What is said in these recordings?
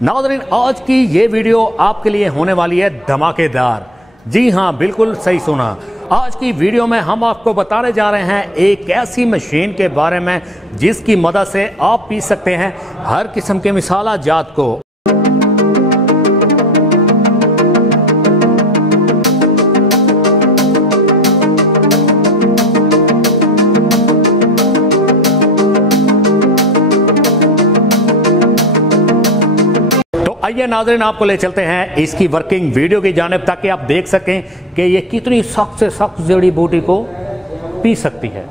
नाज़रीन, आज की ये वीडियो आपके लिए होने वाली है धमाकेदार। जी हाँ, बिल्कुल सही सुना। आज की वीडियो में हम आपको बताने जा रहे हैं एक ऐसी मशीन के बारे में जिसकी मदद से आप पी सकते हैं हर किस्म के मसाला जात को। आइए नाज़रीन, आपको ले चलते हैं इसकी वर्किंग वीडियो की जानिब ताकि आप देख सकें कि ये कितनी सख्त से सख्त जड़ी बूटी को पी सकती है।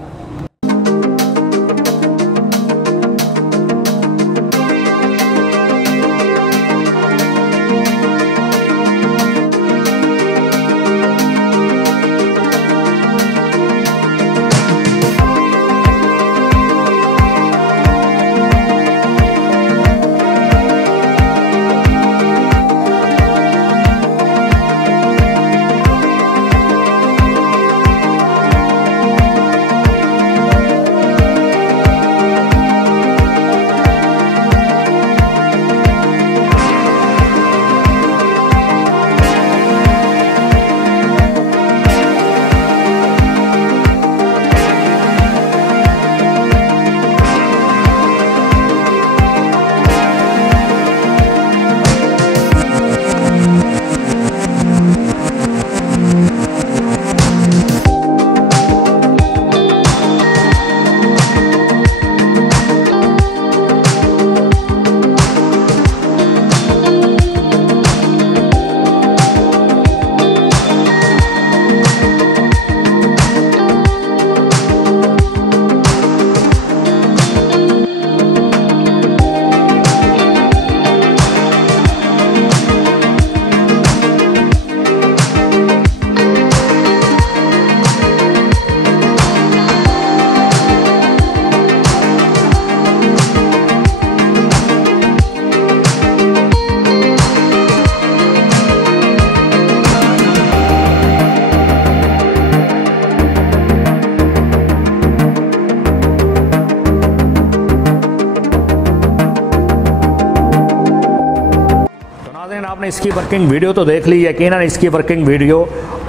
आपने इसकी वर्किंग वीडियो तो देख ली, यकीनन इसकी वर्किंग वीडियो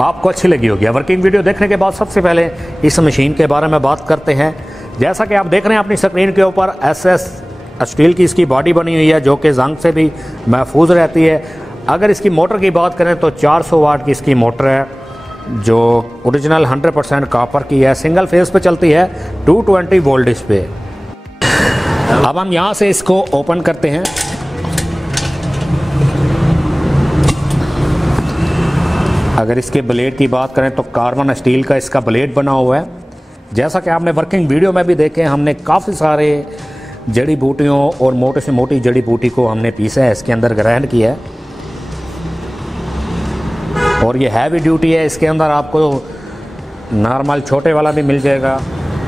आपको अच्छी लगी होगी। वर्किंग वीडियो देखने के बाद सबसे पहले इस मशीन के बारे में बात करते हैं। जैसा कि आप देख रहे हैं अपनी स्क्रीन के ऊपर, एसएस स्टील की इसकी बॉडी बनी हुई है जो कि जंग से भी महफूज रहती है। अगर इसकी मोटर की बात करें तो 400 वाट की इसकी मोटर है जो ओरिजिनल 100% कॉपर की है, सिंगल फेस पे चलती है, 220 वोल्टेज पे। अब हम यहाँ से इसको ओपन करते हैं। अगर इसके ब्लेड की बात करें तो कार्बन स्टील का इसका ब्लेड बना हुआ है। जैसा कि आपने वर्किंग वीडियो में भी देखे, हमने काफ़ी सारे जड़ी बूटियों और मोटे से मोटी जड़ी बूटी को हमने पीसा है, इसके अंदर ग्राइंड किया है और ये हैवी ड्यूटी है। इसके अंदर आपको नॉर्मल छोटे वाला भी मिल जाएगा।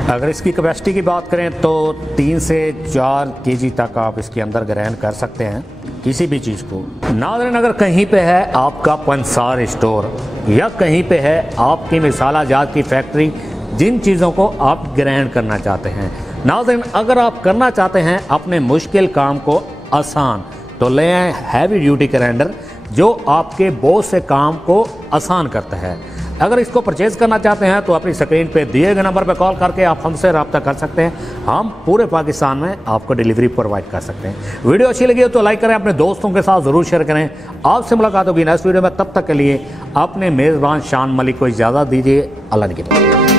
अगर इसकी कैपेसिटी की बात करें तो 3 से 4 केजी तक आप इसके अंदर ग्राइंड कर सकते हैं किसी भी चीज़ को। नाज़रीन, अगर कहीं पे है आपका पंसार स्टोर या कहीं पे है आपकी मसाला जात की फैक्ट्री, जिन चीज़ों को आप ग्राइंड करना चाहते हैं, नाज़रीन अगर आप करना चाहते हैं अपने मुश्किल काम को आसान, तो ले आए हैवी ड्यूटी ग्राइंडर जो आपके बहुत से काम को आसान करता है। अगर इसको परचेज़ करना चाहते हैं तो अपनी स्क्रीन पे दिए गए नंबर पर कॉल करके आप हमसे रब्ता कर सकते हैं। हम पूरे पाकिस्तान में आपको डिलीवरी प्रोवाइड कर सकते हैं। वीडियो अच्छी लगी हो तो लाइक करें, अपने दोस्तों के साथ ज़रूर शेयर करें। आपसे मुलाकात होगी नेक्स्ट वीडियो में, तब तक के लिए अपने मेज़बान शान मलिक को इजाज़त दीजिए। अल्लाह ने